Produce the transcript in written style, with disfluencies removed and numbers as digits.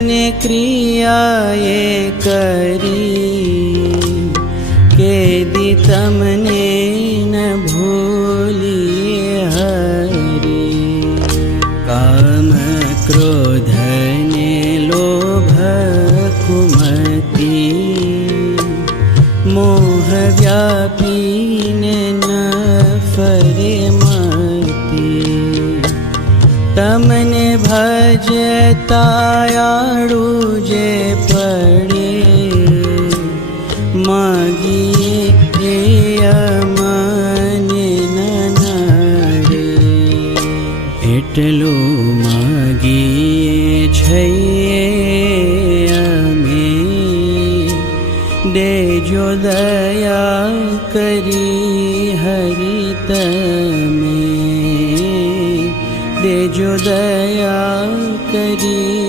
ने क्रियाए करी केदी तमने न भूलिए हरि। काम क्रोध ने लोभ कुमति मोह व्यापी ने न फरे मति। तमने भजतायाड़ू जे पड़े मागिए मने न नड़े। एटलो मागिए छये अमे देजो दया करी हरि तमे। देजो दया करी